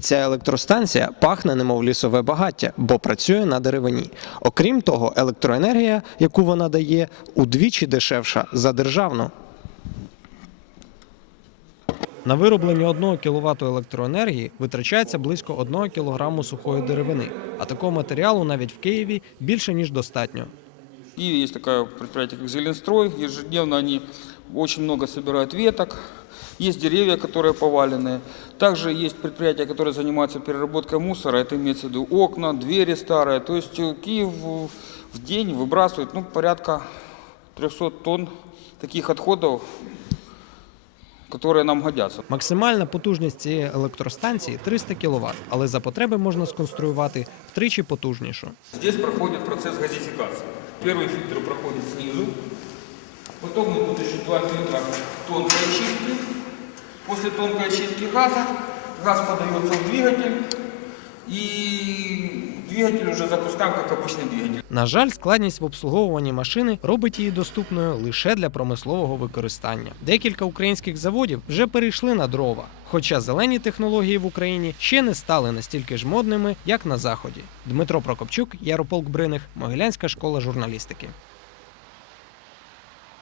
Ця електростанція пахне немов лісове багаття, бо працює на деревині. Окрім того, електроенергія, яку вона дає, удвічі дешевша за державну. На вироблення 1 кВт електроенергії витрачається близько 1 кг сухої деревини, а такого матеріалу навіть в Києві більше ніж достатньо. Киеве есть такое предприятие, как Зеленстрой. Ежедневно они очень много собирают веток. Есть деревья, которые поваленные. Также есть предприятия, которые занимаются переработкой мусора. Это имеется в виду окна, двери старые. То есть э, Киев в в день выбрасывает ну, порядка 300 тонн таких отходов, которые нам годятся. Максимальна потужність цієї електростанції 300 кВт, але за потреби можна сконструювати втричі потужнішу. Здесь проходит процесс газификации. Первый фильтр проходит снизу, потом идут еще 2 фильтра тонкой очистки. После тонкой очистки газа газ подается в двигатель, и двигатель уже запускаем как обычный двигатель. На жаль, складність в обслуговуванні машини робить її доступною лише для промислового використання. Декілька українських заводів вже перейшли на дрова, хоча зелені технології в Україні ще не стали настільки ж модними, як на заході. Дмитро Прокопчук, Ярополк Бриних, Могилянська школа журналістики.